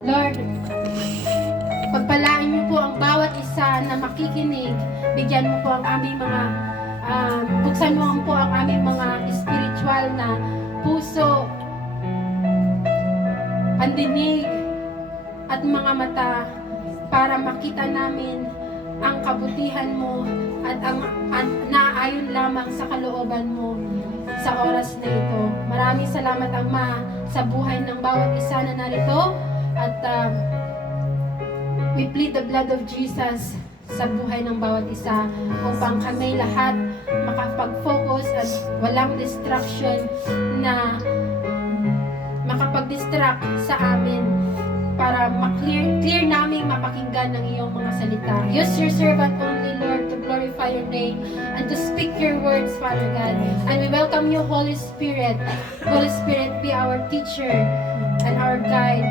Lord, pagpalain niyo po ang bawat isa na makikinig. Bigyan mo po ang aming mga, buksan mo po ang aming mga spiritual na puso, pandinig, at mga mata para makita namin ang kabutihan mo at ang naayon lamang sa kalooban mo sa oras na ito. Maraming salamat, Ama, sa buhay ng bawat isa na narito. At we plead the blood of Jesus sa buhay ng bawat isa upang kami lahat makapag-focus at walang distraction na makapag-distract sa amin para clear namin mapakinggan ng iyong mga salita. Use your servant only, Lord, to glorify your name and to speak your words, Father God. And we welcome you, Holy Spirit. Holy Spirit, be our teacher and our guide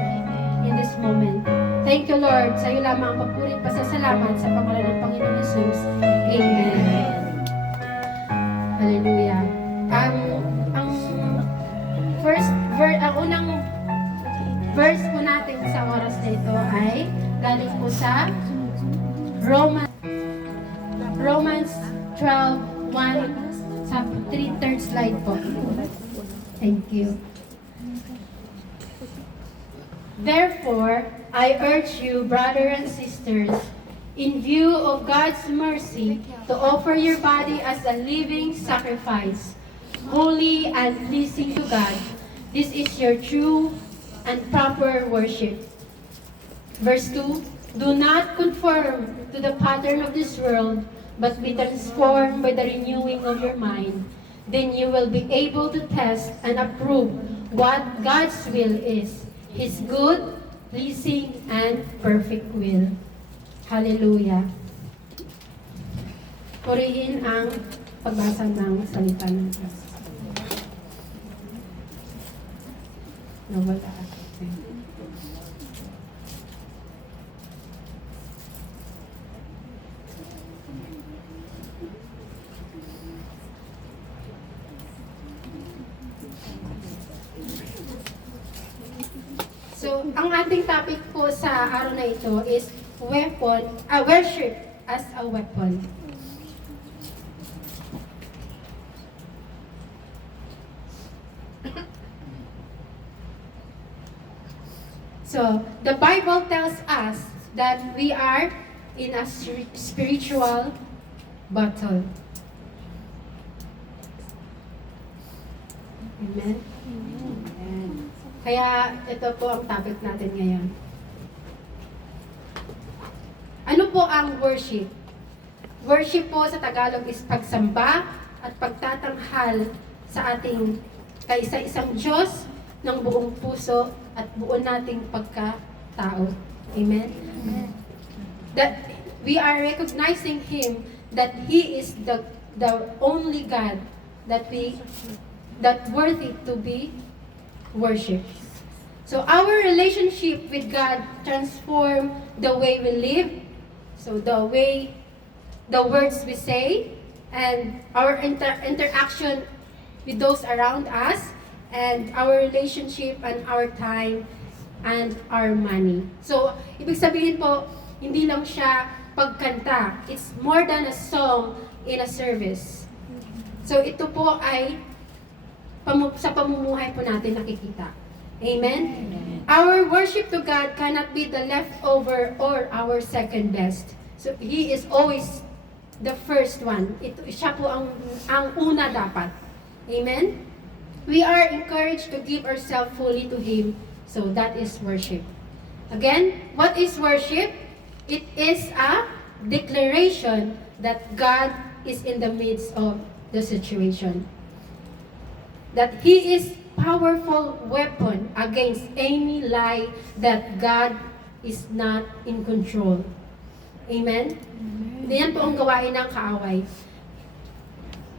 in this moment. Thank you, Lord. Sa iyo lamang ang papuri at pasasalamat sa pangalan ng Panginoon Jesus. Amen. Hallelujah. Ang unang verse po natin sa oras na ito ay galing po sa Romans 12:1 sa 3rd slide po. Thank you. Therefore, I urge you, brothers and sisters, in view of God's mercy, to offer your body as a living sacrifice, holy and pleasing to God. This is your true and proper worship. Verse 2, do not conform to the pattern of this world, but be transformed by the renewing of your mind. Then you will be able to test and approve what God's will is, His good, pleasing, and perfect will. Hallelujah. Purihin ang pagbasa ng salita ng Diyos. Nawala. So, ang ating topic po sa araw na ito is worship as a weapon. So, the Bible tells us that we are in a spiritual battle. Amen? Amen. Kaya ito po ang topic natin ngayon. Ano po ang worship? Worship po sa Tagalog is pagsamba at pagtatanghal sa ating kaisa-isang Diyos ng buong puso at buo nating pagkatao. Amen? That we are recognizing Him that He is the only God that worthy to be worship. So our relationship with God transform the way we live, so the words we say, and our interaction with those around us, and our relationship and our time and our money. So ibig sabihin po, hindi lang siya pagkanta. It's more than a song in a service. So ito po ay sa pamumuhay po natin nakikita. Amen? Amen? Our worship to God cannot be the leftover or our second best. So, He is always the first one. Siya po ang una dapat. Amen? We are encouraged to give ourselves fully to Him. So, that is worship. Again, what is worship? It is a declaration that God is in the midst of the situation. That He is powerful weapon against any lie that God is not in control. Amen? Yan po ang gawain ng kaaway.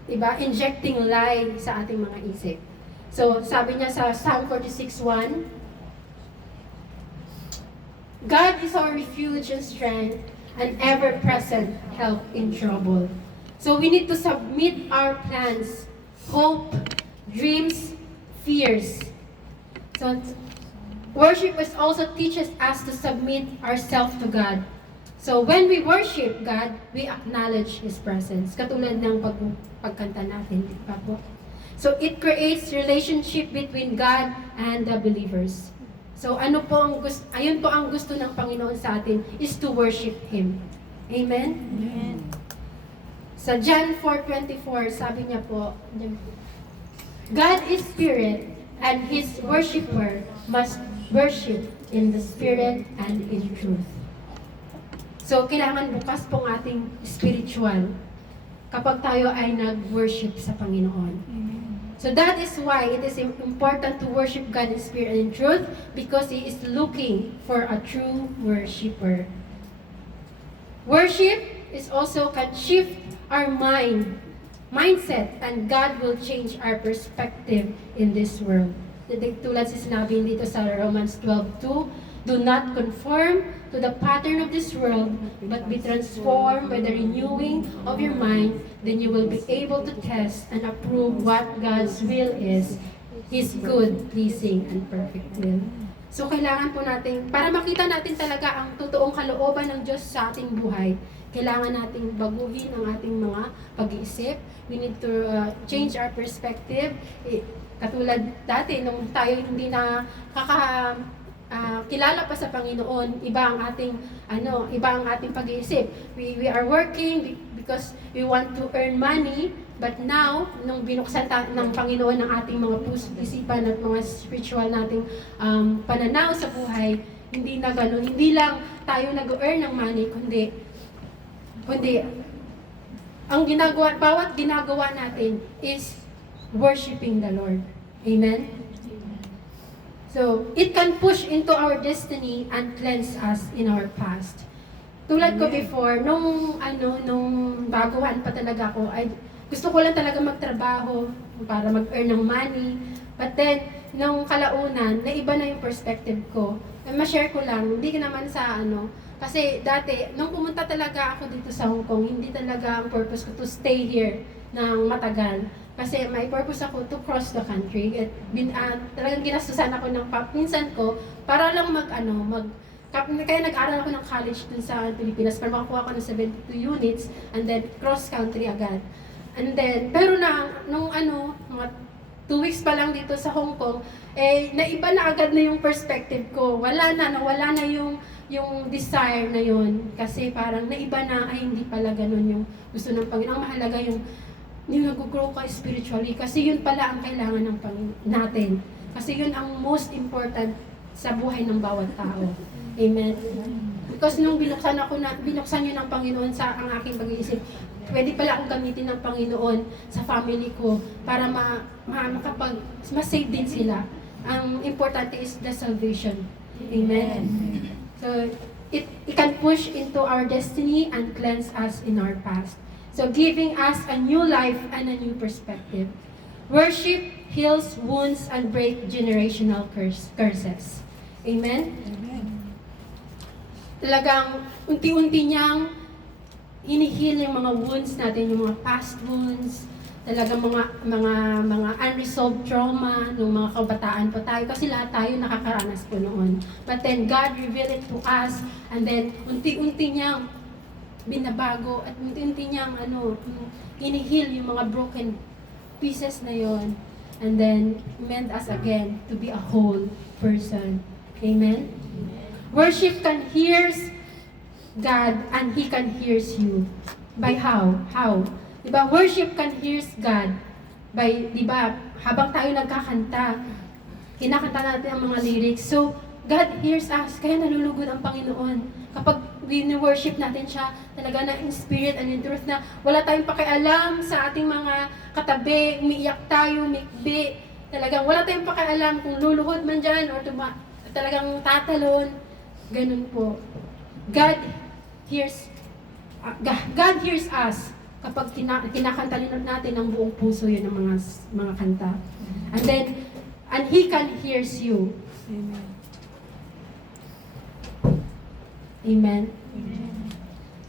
Diba? Injecting lie sa ating mga isip. So, sabi niya sa Psalm 46:1, God is our refuge and strength, an ever-present help in trouble. So, we need to submit our plans, hope, dreams, fears. So, Worship is also teaches us to submit ourselves to God. So when we worship God, we acknowledge His presence. Katulad ng pagkanta natin, di ba po? So it creates relationship between God and the believers. So ano po ang gusto, ayun po ang gusto ng Panginoon sa atin is to worship Him. Amen? Amen. Sa John 4:24, sabi niya po, God is spirit and His worshipper must worship in the spirit and in truth. So kailangan bukas pong ating spiritual kapag tayo ay nag-worship sa Panginoon. So that is why it is important to worship God in spirit and in truth, because He is looking for a true worshipper. Worship is also can shift our mindset, and God will change our perspective in this world. Tulad sa sinabi dito sa Romans 12:2, do not conform to the pattern of this world, but be transformed by the renewing of your mind. Then you will be able to test and approve what God's will is, His good, pleasing, and perfect will. So kailangan po natin, para makita natin talaga ang totoong kalooban ng Diyos sa ating buhay, kailangan nating baguhin ang ating mga pag-iisip. We need to change our perspective. Katulad dati, nung tayo hindi na kilala pa sa Panginoon, iba ang ating pag-iisip. We are working because we want to earn money, but now nung binuksan ng Panginoon ng ating mga puso, isipan at mga spiritual nating pananaw sa buhay, hindi na ganoon. Hindi lang tayo nag-earn ng money, kundi ang bawat ginagawa natin is worshiping the Lord. Amen? So, it can push into our destiny and cleanse us in our past. Tulad ko before, nung baguhan pa talaga ako, ay gusto ko lang talaga magtrabaho para mag-earn ng money. But then, nung kalaunan, naiba na yung perspective ko. Ma-share ko lang, hindi ka naman sa kasi dati, nung pumunta talaga ako dito sa Hong Kong, hindi talaga ang purpose ko to stay here ng matagal. Kasi may purpose ako to cross the country. At talagang ginastusan ako ng pinsan ko para lang kaya nag-aral ako ng college dun sa Pilipinas para makakuha ko ng 72 units and then cross country agad. And then, pero nung mga 2 weeks pa lang dito sa Hong Kong, naiba na agad na yung perspective ko. Nawala na yung desire na yun. Kasi parang naiba na, ay hindi pala ganun yung gusto ng Panginoon. Ang mahalaga yung nag-grow ka spiritually. Kasi yun pala ang kailangan ng natin. Kasi yun ang most important sa buhay ng bawat tao. Amen? Because nung binuksan yun ng Panginoon sa ang aking pag-iisip, pwede pala akong gamitin ng Panginoon sa family ko para ma-save din sila. Ang importante is the salvation. Amen? So, it can push into our destiny and cleanse us in our past. So, giving us a new life and a new perspective. Worship heals wounds and break generational curses. Amen? Amen. Talagang unti-unti niyang hinihil yung mga wounds natin, yung mga past wounds, talagang mga unresolved trauma nung mga kabataan pa tayo, kasi lahat tayo nakakaranas po noon. But then God revealed it to us, and then unti-unti niyang binabago at unti-unti niyang hinihil yung mga broken pieces na yon, and then mend us again to be a whole person. Amen? Worship can hears God and He can hears you. By how? How? Diba? Worship can hears God by, diba, habang tayo nagkakanta, kinakanta natin ang mga lyrics. So, God hears us, kaya nalulugod ang Panginoon. Kapag worship natin siya, talaga na in spirit and in truth, na wala tayong pakialam sa ating mga katabi, umiiyak tayo, umikbi. Talagang wala tayong pakialam kung luluhod man dyan or talagang tatalon. Ganun po. God hears us kapag kinakanta natin ng buong puso yun ng mga kanta. And He can hears you. Amen. Amen.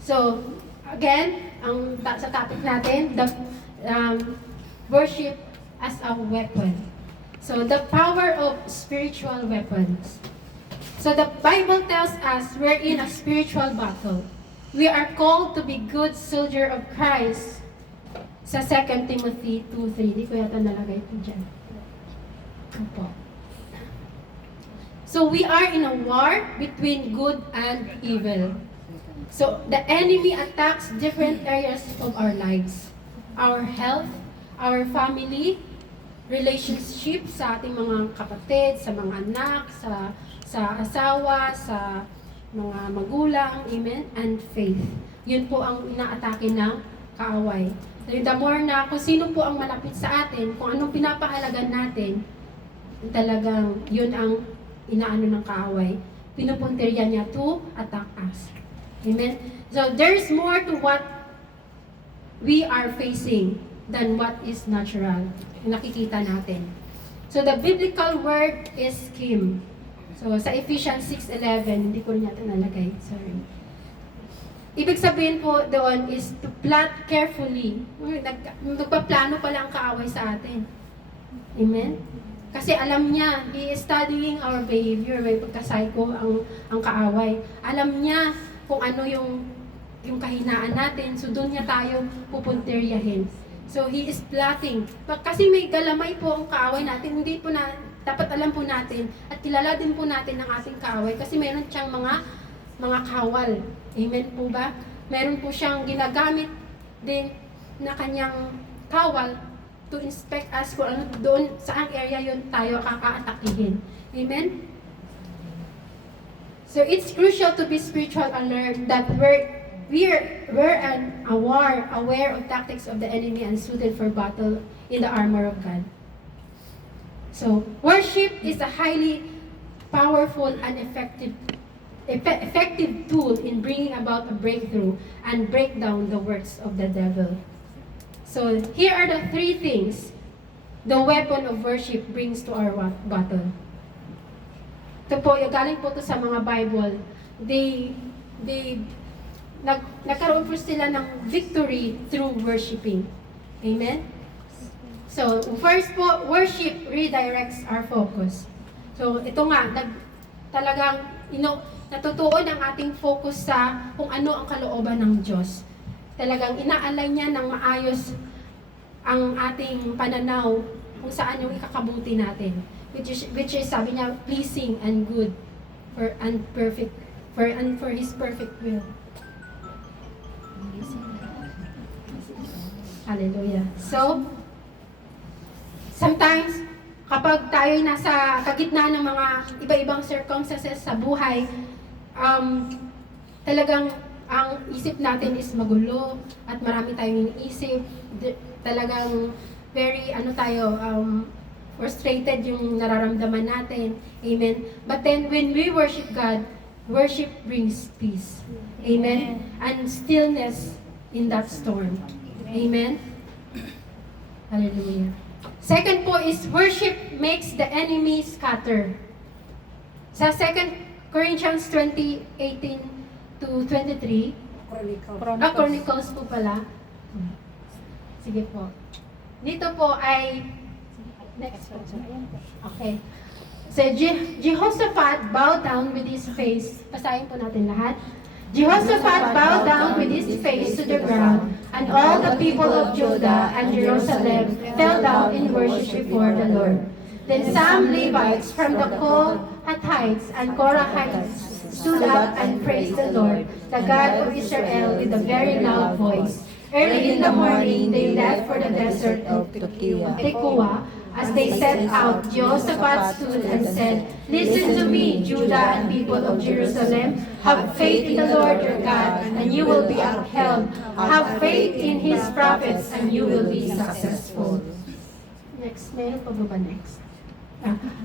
So, again, sa topic natin, the worship as a weapon. So, the power of spiritual weapons. So the Bible tells us we're in a spiritual battle. We are called to be good soldier of Christ. Sa 2 Timothy 2:3, di ko yata nalagay ito dyan. Opo. So we are in a war between good and evil. So the enemy attacks different areas of our lives. Our health, our family, relationship sa ating mga kapatid, sa mga anak, sa asawa, sa mga magulang, amen, and faith. Yun po ang inaatake ng kaaway. The more na kung sino po ang malapit sa atin, kung anong pinapahalagan natin, talagang yun ang inaano ng kaaway. Pinupuntirya niya to attack us. Amen? So there's more to what we are facing than what is natural. Nakikita natin. So the biblical word is scheme. So sa Ephesians 6:11, hindi ko rin yata nalagay. Sorry. Ibig sabihin po doon is to plot carefully. Nagpaplano pala ang kaaway sa atin. Amen? Kasi alam niya, he is studying our behavior. May pagka-psycho ang kaaway. Alam niya kung ano yung kahinaan natin. So doon niya tayo pupuntiryahin. So he is plotting. Kasi may galamay po ang kaaway natin. Hindi po dapat alam po natin at kilala din po natin ang ating kaaway kasi meron siyang mga kawal. Amen po ba? Meron po siyang ginagamit din na kanyang kawal to inspect us kung ano doon, saang area yun tayo kaka-atakihin. Amen? So it's crucial to be spiritual alert that we're aware of tactics of the enemy and suited for battle in the armor of God. So worship is a highly powerful and effective tool in bringing about a breakthrough and break down the works of the devil. So here are the three things the weapon of worship brings to our battle. Ito po, galing po ito sa mga Bible. Nagkaroon po sila ng victory through worshiping. Amen? So, first po, worship redirects our focus. So, ito nga, talagang, natutuon ang ating focus sa kung ano ang kalooban ng Diyos. Talagang inaalay niya ng maayos ang ating pananaw kung saan yung ikakabuti natin. Which is sabi niya, pleasing and good for His perfect will. Hallelujah. So, sometimes, kapag tayo nasa kagitna ng mga iba-ibang circumstances sa buhay, talagang ang isip natin is magulo at marami tayong iniisip. Talagang very, frustrated yung nararamdaman natin. Amen. But then, when we worship God, worship brings peace. Amen. And stillness in that storm. Amen. Hallelujah. Second po is worship makes the enemy scatter. Sa 2 Corinthians 20:18 to 23, Chronicles po pala. Sige po. Dito po ay next po. Okay. So Jehoshaphat bowed down with his face. Basahin po natin lahat. Jehoshaphat bowed down with his face to the ground, and all the people of Judah and Jerusalem fell down in worship before the Lord. Then some Levites from the Kohathites and Korahites stood up and praised the Lord, the God of Israel, with a very loud voice. Early in the morning, they left for the desert of Tekoa. As they set out, Jehoshaphat stood and said, "Listen to me, Judah and people of Jerusalem. Have faith in the Lord your God, and you will be upheld. Have faith in His prophets, and you will be successful." Next, meron pa ba next?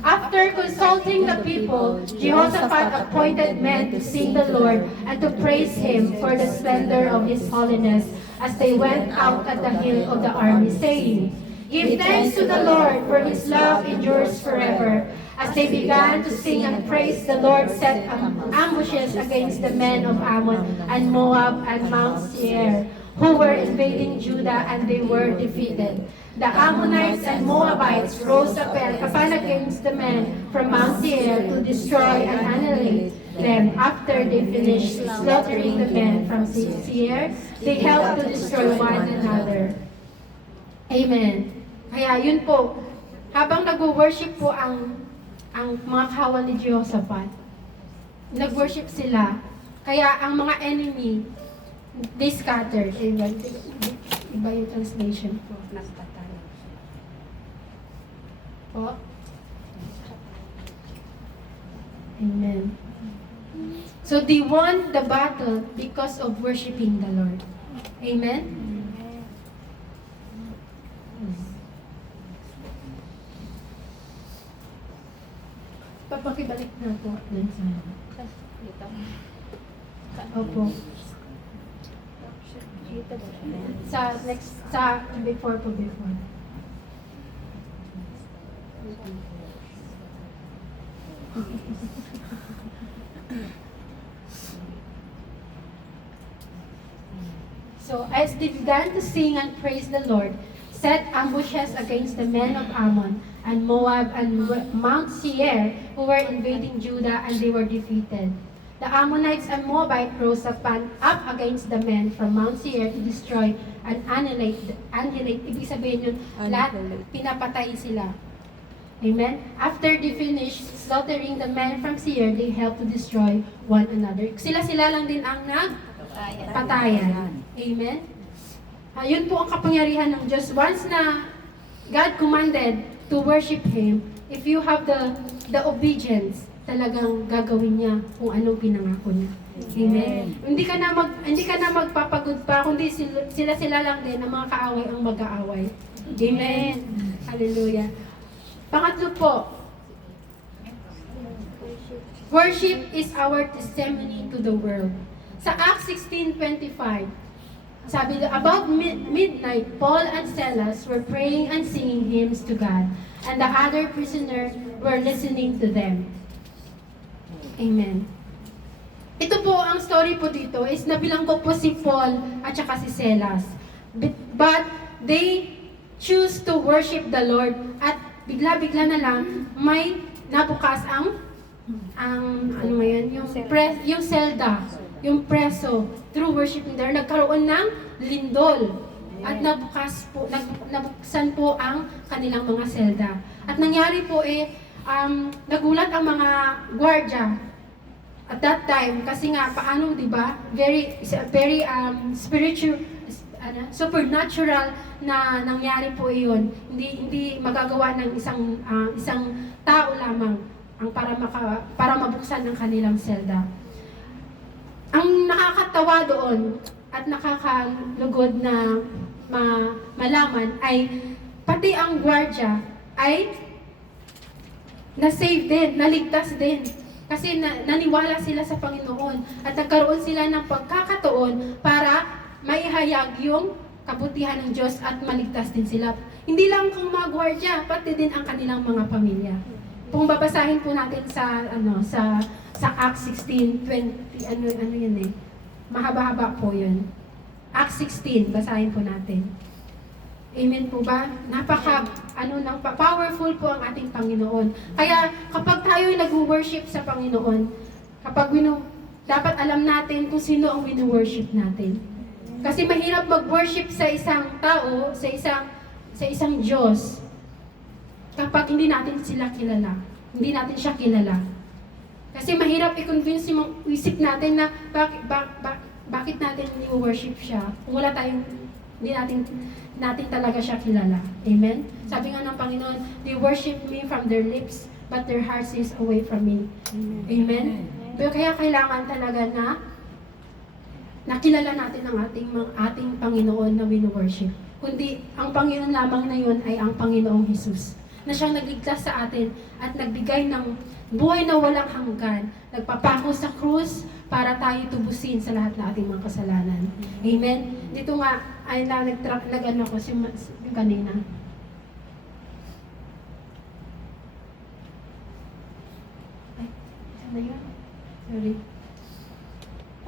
After consulting the people, Jehoshaphat appointed men to sing the Lord and to praise Him for the splendor of His holiness as they went out at the hill of the army, saying, "Give thanks to the Lord, for His love endures forever." As they began to sing and praise, the Lord set ambushes against the men of Ammon and Moab and Mount Seir, who were invading Judah, and they were defeated. The Ammonites and Moabites rose up against the men from Mount Seir to destroy and annihilate them. After they finished slaughtering the men from Seir, they helped to destroy one another. Amen. Kaya yun po, habang nag-worship po ang mga kawan ni Jehoshaphat, nag-worship sila, kaya ang mga enemy, they scattered. Iba yung translation po. Po. Amen. So they won the battle because of worshiping the Lord. Amen? Papakibalik na po dun sa Opo. Sa next, before. So as they began to sing and praise the Lord, set ambushes against the men of Ammon and Moab and Mount Seir, who were invading Judah, and they were defeated. The Ammonites and Moabites rose up against the men from Mount Seir to destroy and annihilate. Ibig sabihin yun, lahat pinapatay sila. Amen? After they finished slaughtering the men from Seir, they helped to destroy one another. Sila lang din ang nagpatayan. Amen? Yun po ang kapangyarihan ng Diyos. Once na God commanded to worship Him, if you have the obedience, talagang gagawin niya kung anong pinangako niya. Amen. Hindi ka na magpapagod pa, kundi sila lang din ang mga kaaway ang mag-aaway. Amen. Hallelujah. Pangatlo po, worship is our testimony to the world. Sa Acts 16:25, sabi, about midnight, Paul and Silas were praying and singing hymns to God, and the other prisoners were listening to them. Amen. Ito po, ang story po dito is nabilang ko po si Paul at saka si Silas. But they choose to worship the Lord, at bigla-bigla na lang may nabukas ang ano ngayon, yung selda, yung preso, through worshiping there, nagkaroon ng lindol. At nabuksan po ang kanilang mga selda. At nangyari po nagulat ang mga gwardya at that time, kasi nga paano, 'di ba? Very spiritual, supernatural na nangyari po iyon. Hindi magagawa ng isang tao lamang ang para mabuksan ng kanilang selda. Ang nakakatawa doon at nakakalugod na malaman ay pati ang gwardya ay na-save din, naligtas din. Kasi naniwala sila sa Panginoon at nagkaroon sila ng pagkakataon para maihayag yung kabutihan ng Diyos at maligtas din sila. Hindi lang kung mga gwardya, pati din ang kanilang mga pamilya. Kung babasahin po natin sa Acts 16:20, ano yun mahaba-haba po yun. Acts 16, basahin po natin. Amen po ba? Powerful po ang ating Panginoon. Kaya kapag tayo nag-worship sa Panginoon, dapat alam natin kung sino ang wino-worship natin. Kasi mahirap mag-worship sa isang tao, sa isang Diyos, kapag hindi natin sila kilala. Hindi natin siya kilala. Kasi mahirap i-convince yung isip natin na bakit natin i-worship siya kung hindi natin talaga siya kilala. Amen? Sabi nga ng Panginoon, they worship me from their lips, but their hearts is away from me. Amen? Pero kaya kailangan talaga na nakilala natin ang ating Panginoon na wino-worship. Kundi ang Panginoon lamang na yun ay ang Panginoong Jesus, na siyang nagligtas sa atin at nagbigay ng buhay na walang hanggan, nagpapako sa krus para tayo tubusin sa lahat ng ating mga kasalanan. Amen? Dito nga, ay nag-ano ko yung kanina. Ay, saan na yun? Sorry.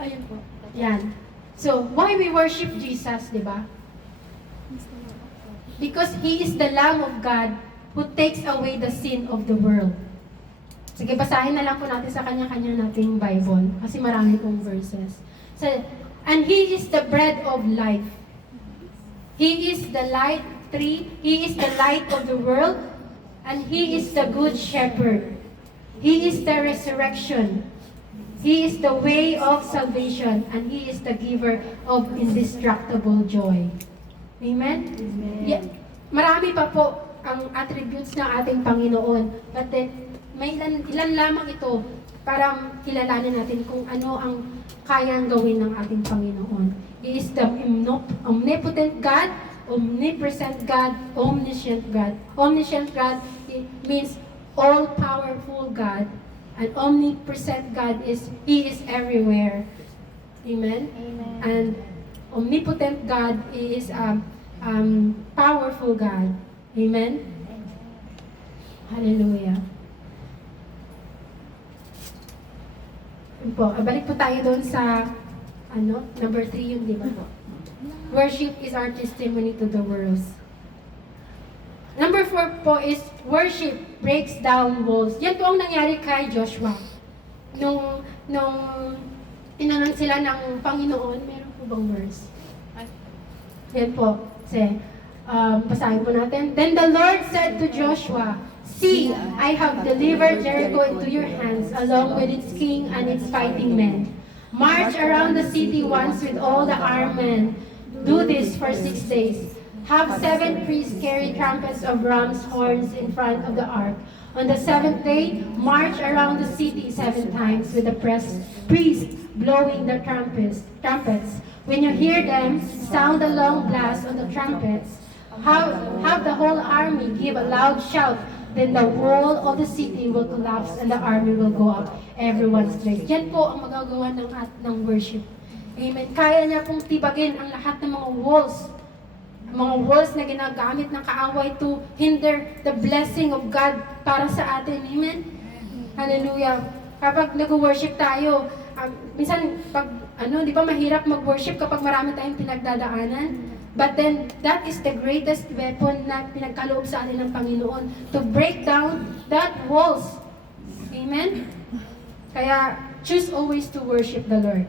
Ayun po. Yan. So, why we worship Jesus, di ba? Because He is the Lamb of God who takes away the sin of the world. Sige, basahin na lang po natin sa kanya-kanya nating Bible kasi marami pong verses. So, and He is the bread of life. He is the light tree. He is the light of the world. And He is the good shepherd. He is the resurrection. He is the way of salvation. And He is the giver of indestructible joy. Amen? Amen. Yeah, marami pa po ang attributes ng ating Panginoon. But then, may ilan lamang ito para kilalanin natin kung ano ang kayang gawin ng ating Panginoon. He is the omnipotent God, omnipresent God, omniscient God. Omniscient God means all-powerful God. And omnipresent God is, He is everywhere. Amen? Amen. And omnipotent God is powerful God. Amen? Hallelujah. Yun po, balik po tayo doon sa number 3 yun, di ba po? Worship is our testimony to the world. Number 4 po is worship breaks down walls. Yan po ang nangyari kay Joshua. Nung tinanong sila ng Panginoon, meron po bang verse? Yan po. Basahin po natin. Then the Lord said to Joshua, "See, I have delivered Jericho into your hands, along with its king and its fighting men. March around the city once with all the armed men. Do this for 6 days. Have 7 priests carry trumpets of ram's horns in front of the ark. On the 7th day, march around the city 7 times with the priest blowing the trumpets. When you hear them, sound a long blast on the trumpets. Have the whole army give a loud shout. Then the wall of the city will collapse and the army will go up everyone's place." Yan po ang magagawa ng worship. Amen. Kaya niya pong tibagin ang lahat ng mga walls. Mga walls na ginagamit ng kaaway to hinder the blessing of God para sa atin. Amen? Hallelujah. Kapag nag-worship tayo, minsan, di ba mahirap mag-worship kapag marami tayong pinagdadaanan? But then, that is the greatest weapon na pinagkaloob sa atin ng Panginoon to break down that walls. Amen? Kaya, choose always to worship the Lord.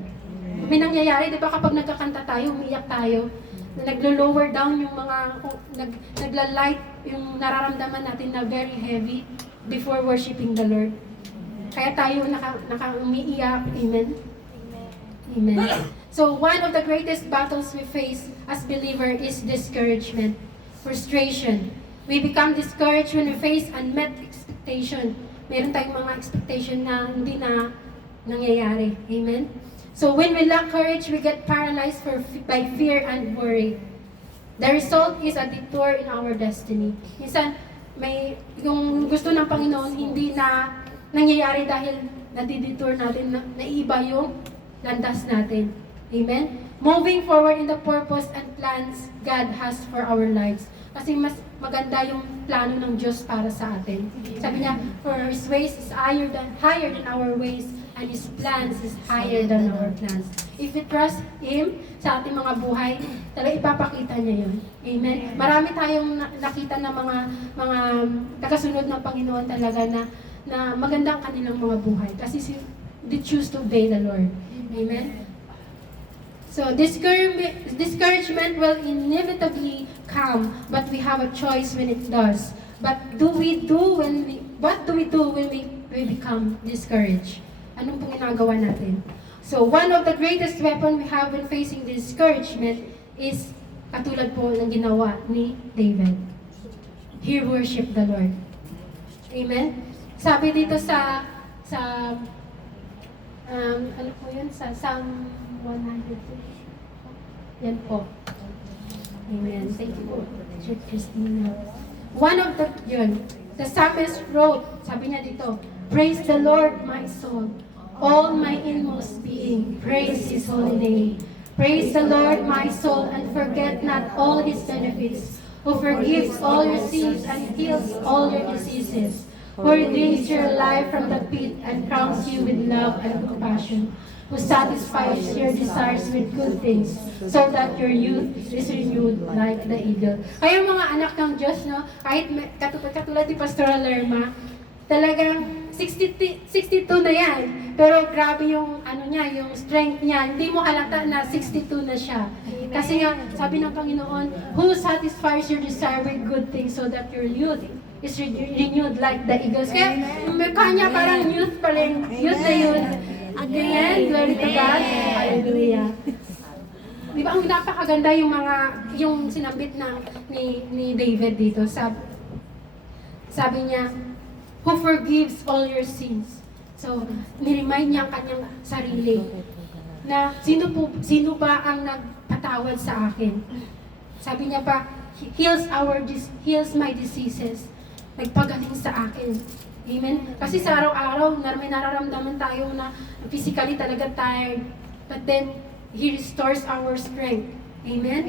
May nangyayari, di ba, kapag nagkakanta tayo, umiyak tayo, naglo-lower down yung mga, nagla-light yung nararamdaman natin na very heavy before worshiping the Lord. Kaya tayo umiiyak. Amen? Amen. So, one of the greatest battles we face as believer is discouragement, frustration. We become discouraged when we face unmet expectation. Meron tayong mga expectation na hindi na nangyayari. Amen? So, when we lack courage, we get paralyzed by fear and worry. The result is a detour in our destiny. Minsan, yung gusto ng Panginoon, hindi na nangyayari dahil nadidetour natin, naiiba yung landas natin. Amen? Moving forward in the purpose and plans God has for our lives. Kasi mas maganda yung plano ng Diyos para sa atin. Sabi niya, for His ways is higher than our ways, and His plans is higher than our plans. If we trust Him sa ating mga buhay, talaga ipapakita niya yun. Amen? Marami tayong nakita na mga tagasunod ng Panginoon talaga na maganda ang kanilang mga buhay. Kasi they choose to obey the Lord. Amen? So, discouragement will inevitably come, but we have a choice when it does. But what do we do when we become discouraged? Anong pong ginagawa natin? So, one of the greatest weapon we have when facing discouragement is katulad po ng ginawa ni David. He worshiped the Lord. Amen? Sabi dito sa ano po yun? Sa Psalm 100. Yan po. Amen. Thank you po, Teacher Christina. One of the psalmist wrote, sabi niya dito, "Praise the Lord, my soul. All my inmost being, praise His holy name. Praise the Lord, my soul, and forget not all His benefits, who forgives all your sins and heals all your diseases, who redeems your life from the pit and crowns you with love and compassion, who satisfies your desires with good things, so that your youth is renewed like the eagle. Kaya mga anak ng Diyos, no, kahit katulad ni Pastora Lerma, talagang 62 na yan. Pero grabe yung yung strength niya. Hindi mo halata na 62 na siya. Kasi nga, sabi ng Panginoon, who satisfies your desire with good things so that your youth is renewed like the eagles. Kaya, yung mukha niya parang youth pa rin. Youth na yun. Amen. Glory to God. Hallelujah. Di ba, ang napakaganda yung sinambit ni David dito. Sabi niya, who forgives all your sins. So, niremind niya ang kanyang sarili na sino ba ang nagpatawad sa akin. Sabi niya pa, heals my diseases. Nagpagaling sa akin. Amen? Kasi sa araw-araw, may nararamdaman tayo na physically talaga tired. But then, He restores our strength. Amen?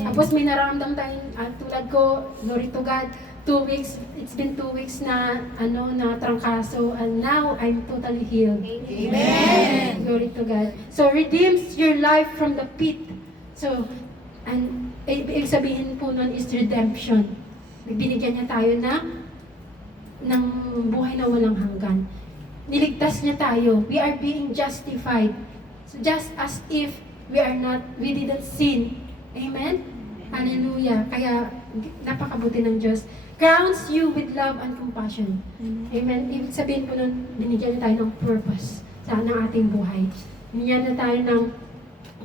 Tapos may nararamdaman tayo, tulad ko, glory to God, 2 weeks, it's been 2 weeks na trangkaso, and now I'm totally healed. Amen. Glory to God. So redeems your life from the pit. So, and ibig sabihin po nun is redemption. Binigyan niya tayo ng buhay na walang hanggan. Niligtas niya tayo. We are being justified. So just as if we didn't sin. Amen? Hallelujah. Kaya napakabuti ng Diyos. Crowns you with love and compassion. Amen. Ibig sabihin po nun, binigyan niya tayo ng purpose sa ating buhay. Binigyan niya tayo ng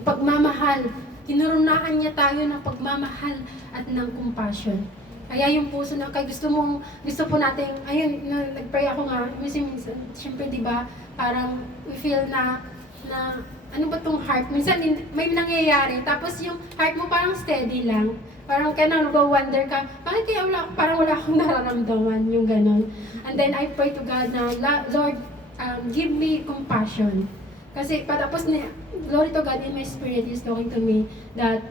pagmamahal. Tinurunaan niya tayo ng pagmamahal at ng compassion. Kaya yung puso na, gusto po natin, ayun, nag-pray ako nga, minsan, syempre diba, parang we feel na ano ba tong heart? Minsan may nangyayari, tapos yung heart mo parang steady lang. Parang kaya nag-wonder ka, bakit kaya parang wala akong nararamdaman, yung ganon. And then I pray to God na, Lord, give me compassion. Kasi patapos na, glory to God in my spirit is talking to me that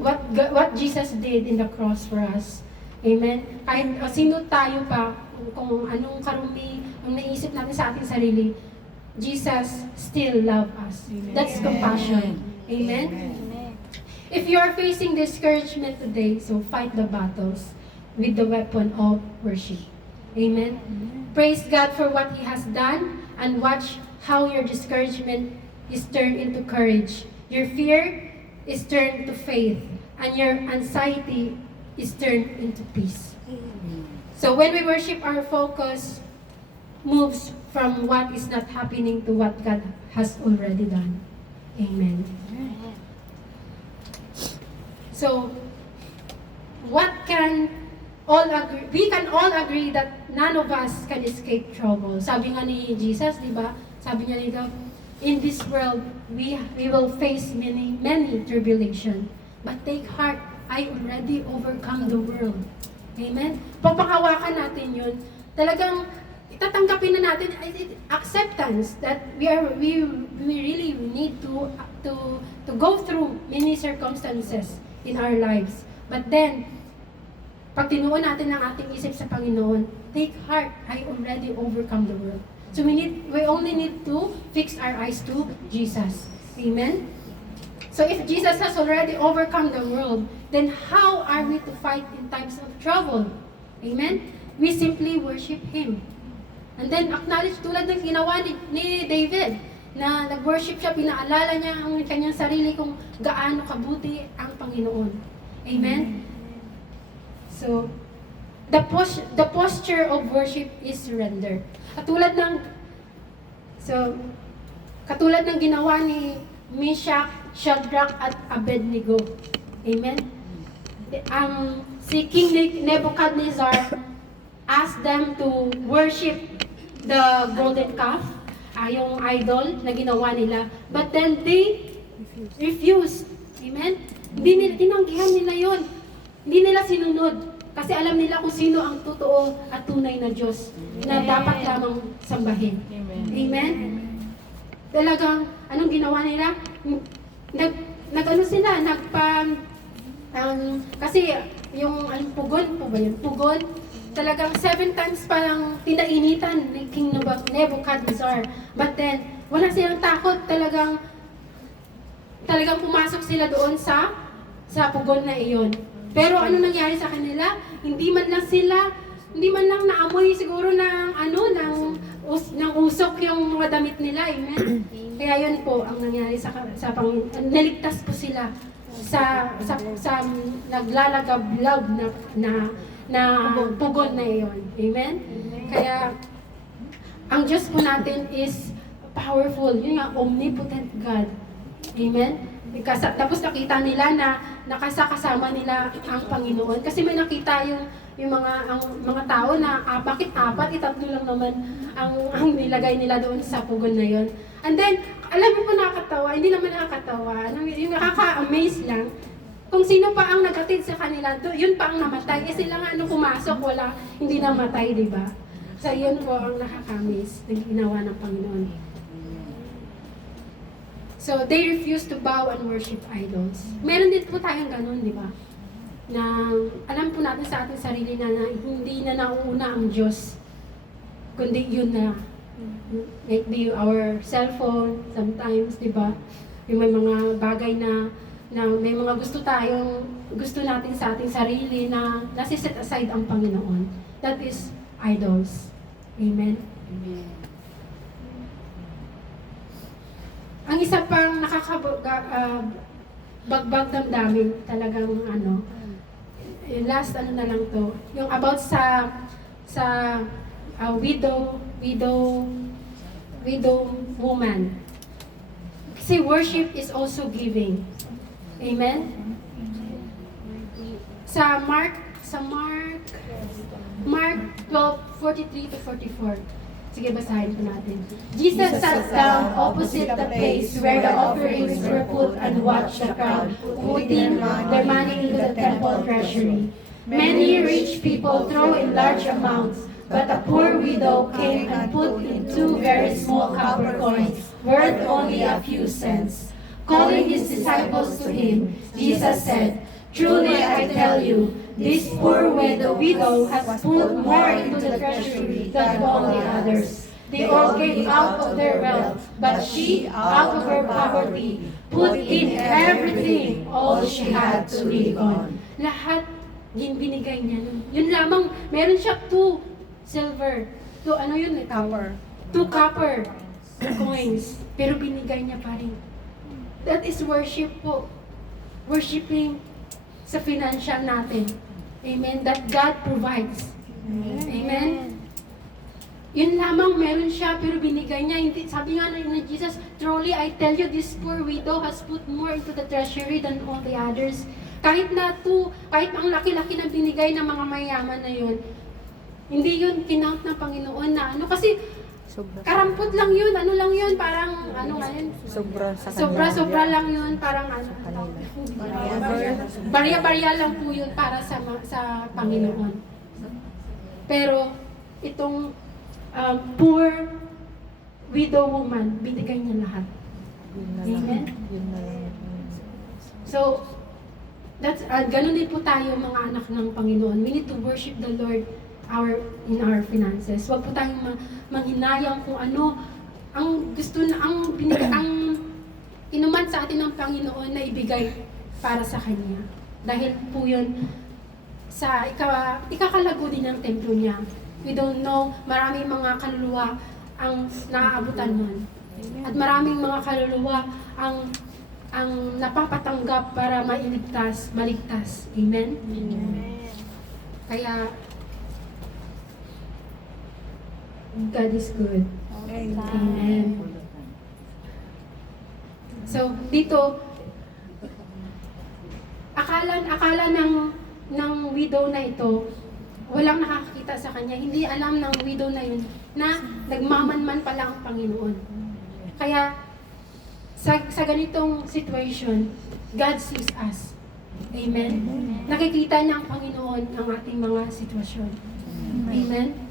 what Jesus did in the cross for us. Amen? Kahit sino tayo pa, kung anong karumi, ang naisip natin sa ating sarili, Jesus still love us. Amen. That's compassion. Amen? Amen. If you are facing discouragement today, so fight the battles with the weapon of worship. Amen? Praise God for what He has done and watch how your discouragement is turned into courage. Your fear is turned to faith and your anxiety is turned into peace. So when we worship, our focus moves from what is not happening to what God has already done. Amen. So, we can all agree that none of us can escape trouble. Sabi nga ni Jesus, di ba? Sabi niya dito, in this world, we will face many tribulation. But take heart, I already overcome the world. Amen? Pagpakawakan natin yun, talagang tatanggapin na natin acceptance that we really need to go through many circumstances in our lives. But then, pag tinuon natin ang ating isip sa Panginoon, take heart, I already overcome the world. So we only need to fix our eyes to Jesus. Amen? So if Jesus has already overcome the world, then how are we to fight in times of trouble? Amen? We simply worship Him. And then acknowledge tulad ng ginawa ni David, na nag-worship siya, pinaalala niya ang kanyang sarili kung gaano kabuti ang Panginoon. Amen? So, the posture of worship is surrender. Katulad ng ginawa ni Meshach, Shadrach, at Abednego. Amen? Si King Nebuchadnezzar asked them to worship the golden calf, yung idol na ginawa nila. But then they refused. Amen? Tinanggihan nila yon. Hindi nila sinunod. Kasi alam nila kung sino ang totoo at tunay na Diyos na dapat lamang sambahin. Amen? Talagang, anong ginawa nila? Kasi yung pugon po ba yun? Pugon, talagang 7 times parang tinainitan ni King Nebuchadnezzar. But then, wala silang takot, talagang pumasok sila doon sa pugon na iyon. Pero ano nangyari sa kanila? Hindi man lang naamoy siguro ng usok yung mga damit nila. Amen. Kaya yun po ang nangyari sa Panginoon. Naligtas po sila sa naglalagablag na pugon na iyon. Amen. Kaya ang Diyos po natin is powerful. Yun nga, omnipotent God. Amen. Tapos nakita nila na nakasama nila ang Panginoon. Kasi may nakita yung mga tao na bakit apat, itatlo lang naman ang nilagay nila doon sa pugon na yon. And then, alam mo po nakakatawa, hindi naman nakakatawa, yung nakaka-amaze lang, kung sino pa ang nagatid sa kanila, yun pa ang namatay. Eh sila nga pumasok, hindi namatay, di ba? So yun po ang nakaka-amaze na ginawa ng Panginoon. So, they refuse to bow and worship idols. Meron din po tayong ganun, di ba? Na alam po natin sa ating sarili na hindi na nauuna ang Diyos, kundi yun na. Like our cellphone, sometimes, di ba? Yung may mga bagay na may mga gusto natin sa ating sarili na nasiset aside ang Panginoon. That is idols. Amen? Amen. Ang isa pang bagbag damdamin talagang yung last na lang to, yung about sa widow woman. Kasi worship is also giving. Amen? Sa Mark 12:43 to 44. Sige, basahin po natin. Jesus sat down opposite the place where the offerings were put and watched the crowd putting their money into the temple treasury. Many rich people throw in large amounts, but a poor widow came and put in 2 very small copper coins, worth only a few cents. Calling his disciples to him, Jesus said, "Truly I tell you, this poor widow has put more into the treasury than all the others. They all gave out of their wealth, but she, out of her poverty, put in everything, all she had to live on." Lahat binigay niya. Yun lamang, meron siya 2 silver, 2 copper. 2 copper coins, pero binigay niya pa rin. That is worship po. Worshiping sa financial natin. Amen. That God provides. Amen. Yun lamang meron siya pero binigay niya. Hindi, sabi nga ni Jesus, "Truly I tell you, this poor widow has put more into the treasury than all the others." Kahit ang laki-laki na binigay ng mga mayaman na yun, hindi yun kinount ng Panginoon na kasi karampot lang yun, parang ngayon? Sobra lang yun, parang barya-barya lang po yun para sa Panginoon. Pero itong poor widow woman, binigay niya lahat. Amen? So, ganun din po tayo mga anak ng Panginoon. We need to worship the Lord in our finances. Huwag po tayong manghinayang kung ano ang inuman sa atin ng Panginoon na ibigay para sa Kanya. Dahil po yun sa ikakalago din ng templo niya. We don't know, maraming mga kaluluwa ang naaabutan nun. At maraming mga kaluluwa ang napapatanggap para maligtas. Amen? Amen. Kaya, God is good. Amen. So, dito, akala ng widow na ito, walang nakakakita sa kanya. Hindi alam ng widow na yun na nagmamanman pala ang Panginoon. Kaya, sa ganitong situation, God sees us. Amen? Nakikita niya ang Panginoon ang ating mga sitwasyon. Amen?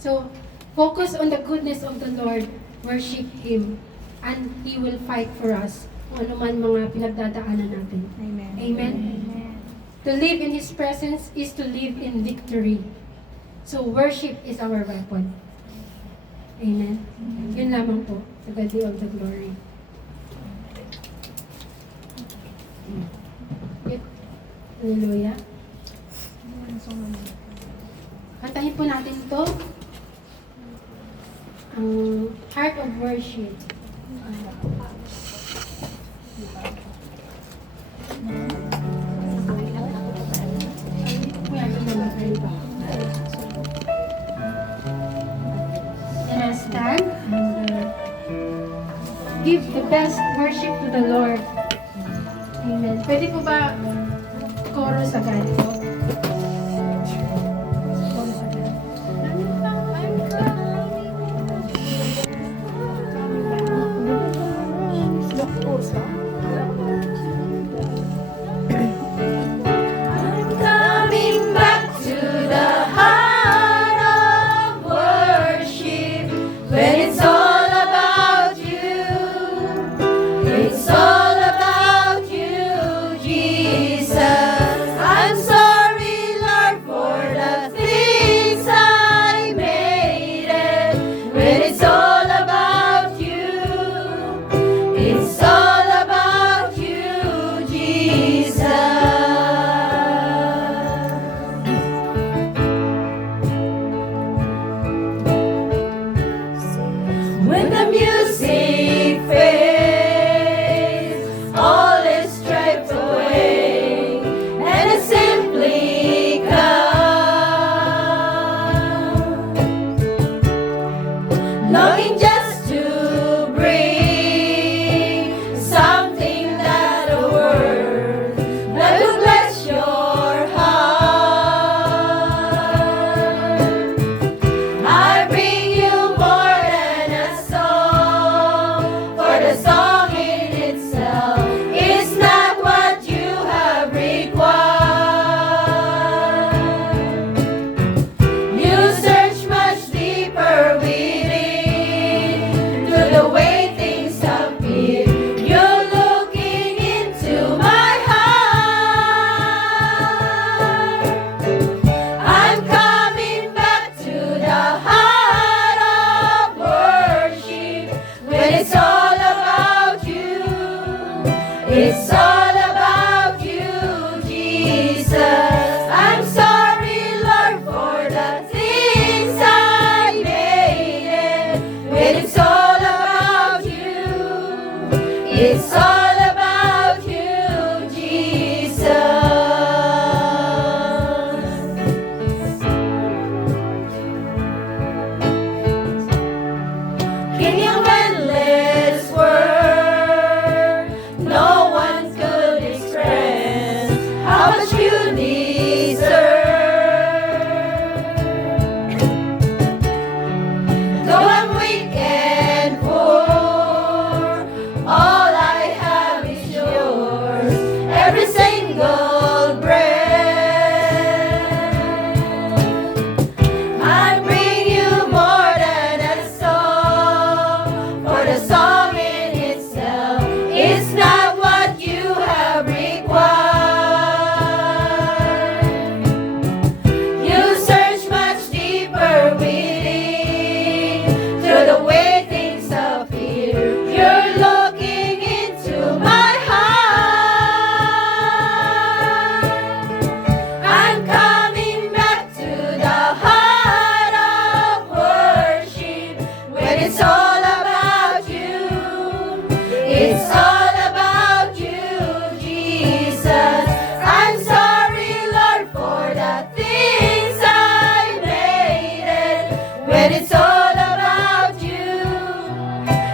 So, focus on the goodness of the Lord. Worship Him. And He will fight for us kung ano man mga pinagdadaanan natin. Amen? Amen? To live in His presence is to live in victory. So worship is our weapon. Amen. Yun lamang po. To God be all the glory. Hallelujah. Kantahin po natin to. Ang heart of worship. Let us stand and give the best worship to the Lord. Amen. Pwede po ba chorus agad po? Chorus agad. Coming back to the heart of worship when it's all about you. It's all about you, Jesus. I'm sorry, Lord, for the things I made it. When it's all about you, it's all about you, Jesus. When the music fades, all is stripped away, and it simply comes, longing just to bring something that a word that will bless your heart. I bring you more than a song, for the song in itself is not what you have required. You search much deeper within, to the way things appear. You're looking into my heart. I'm coming back to the heart of worship when it's all about you. It's all about you, Jesus. I'm sorry, Lord, for the things I made it. When it's all about you, it's all about you, Jesus. In your endless word, no one could express how much you deserve. Though I'm weak and poor, all I have is yours, every single breath. I bring you more than a song, for the song in itself is not what you have required. You search much deeper within, through the way things appear. You're looking into my heart. I'm coming back to the heart of worship when it's all about you. It's all about you, Jesus. I'm sorry, Lord, for the things I made it. When it's all about you,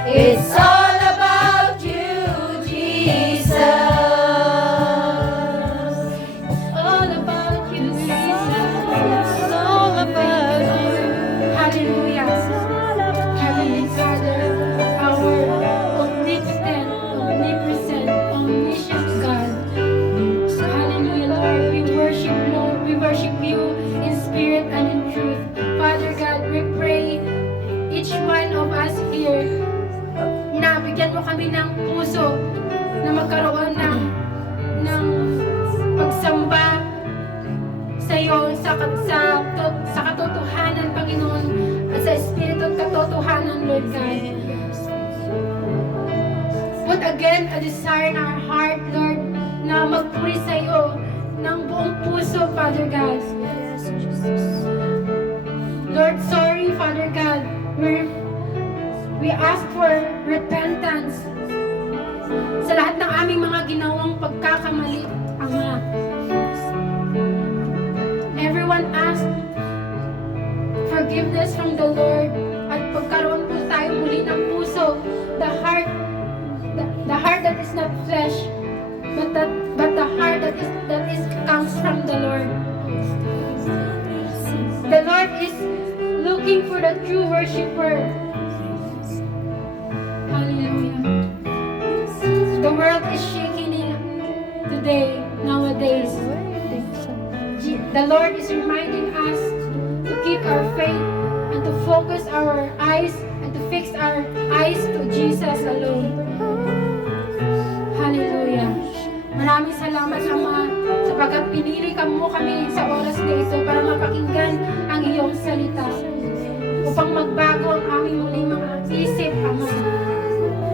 it's all about you, Jesus. All about you, Jesus. All about you. Hallelujah. Heavenly Father, our omnipotent, omnipresent, omniscient God. Hallelujah, Lord. We worship, Lord. We worship you in spirit and in truth. Father God, we pray each one of us here na bigyan mo kami ng puso na magkaroon ng pagsamba sa iyo, sa katotohanan, Panginoon, at sa Espiritu at katotohanan, Lord God. Put again a desire in our heart, Lord, na magpuri sa iyo ng buong puso, Father God. Lord, sorry, Father God, we ask for repentance sa lahat ng aming mga ginawang pagkakamali, Ama. Everyone ask forgiveness from the Lord at pagkaroon po tayo muli ng puso, the heart that is not flesh, but the heart that is comes from the Lord. The Lord is looking for the true worshiper. Hallelujah. The world is shaking today, nowadays. The Lord is reminding us to keep our faith and to focus our eyes and to fix our eyes to Jesus alone. Hallelujah. Maraming salamat, Ama, sapagkat pinili ka mo kami sa oras na ito para mapakinggan ang iyong salita upang magbago ang aming muling mga isip, Ama.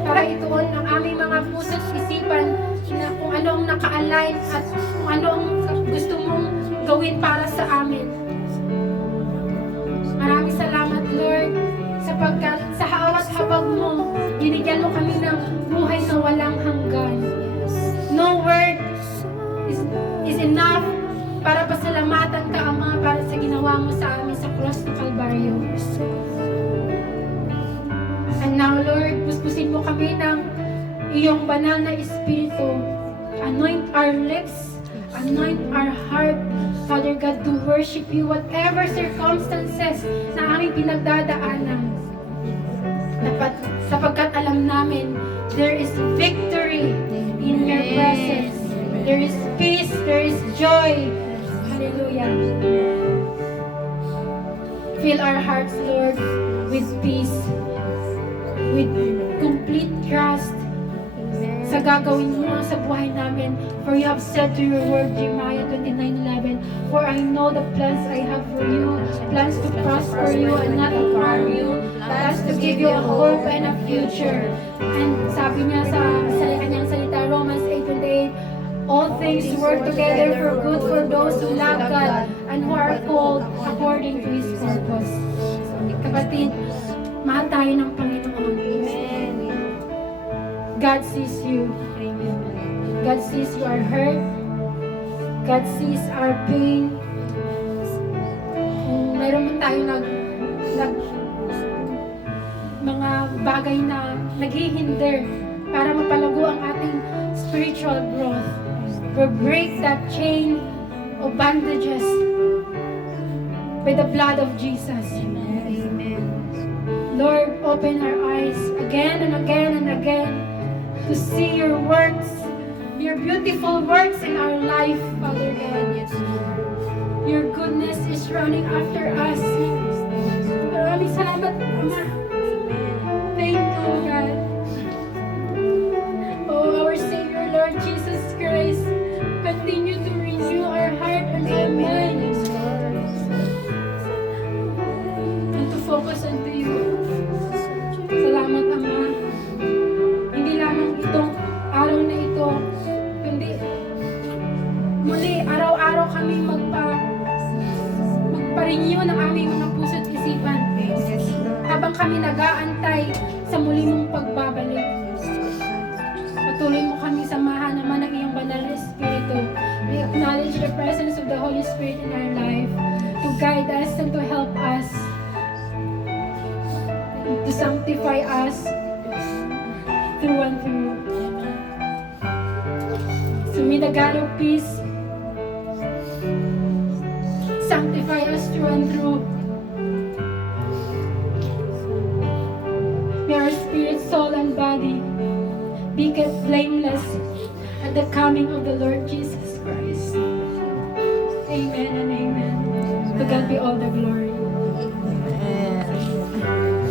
Para ituon ang aming mga puso at isipan na kung ano ang naka-align at kung ano ang gusto mong gawin para sa amin. Maraming salamat, Lord, sapagkat sa hawat habag mo, binigyan mo kami ng buhay na walang hanggan. No word is enough para pasalamatan ka, Ama, para sa ginawa mo sa amin sa cross ng Kalbaryo. And now, Lord, puspusin mo kami ng iyong banal na Espiritu. Anoint our lips, anoint our heart, Father God, to worship you whatever circumstances na aming pinagdadaanan. Sapagkat alam namin, there is victory in your presence. There is peace, there is joy. Hallelujah. Fill our hearts, Lord, with peace, with complete trust sa gagawin mo sa buhay namin. For you have said to your word, Jeremiah 29:11, for I know the plans I have for you, plans to prosper you and not to harm you, plans to give you a hope and a future. And sabi niya sa kanyang salita, Romans 8:28, all things work together for good for those who love God and who are called according to His purpose. Kapatid, mahal tayo ng Panginoon. God sees you. God sees you are hurt. God sees our pain. Kung mayroon man tayo mga bagay na naghihinder para mapalago ang ating spiritual growth, we break that chain of bandages by the blood of Jesus. Amen. Lord, open our eyes again and again and again to see your works, your beautiful works in our life, Father God. Your goodness is running after us. Maraming salamat, Ama. Thank you, God. Oh, our Savior, Lord Jesus Christ, continue to renew our heart and our mind and to focus on you. Salamat, Ama. Hindi lamang itong araw na ito, kundi muli, araw-araw kami magpa-renew ng aming mga puso at isipan. Habang kami nag-aantay sa muli mong pagbabalik. Patuloy mo kami samahan naman ng iyong banal na Espiritu. We acknowledge the presence of the Holy Spirit in our life to guide us and to help us, to sanctify us through and through. So may the God of peace sanctify us through and through. May our spirit, soul, and body be kept blameless at the coming of the Lord Jesus Christ. Amen and amen. To God be all the glory.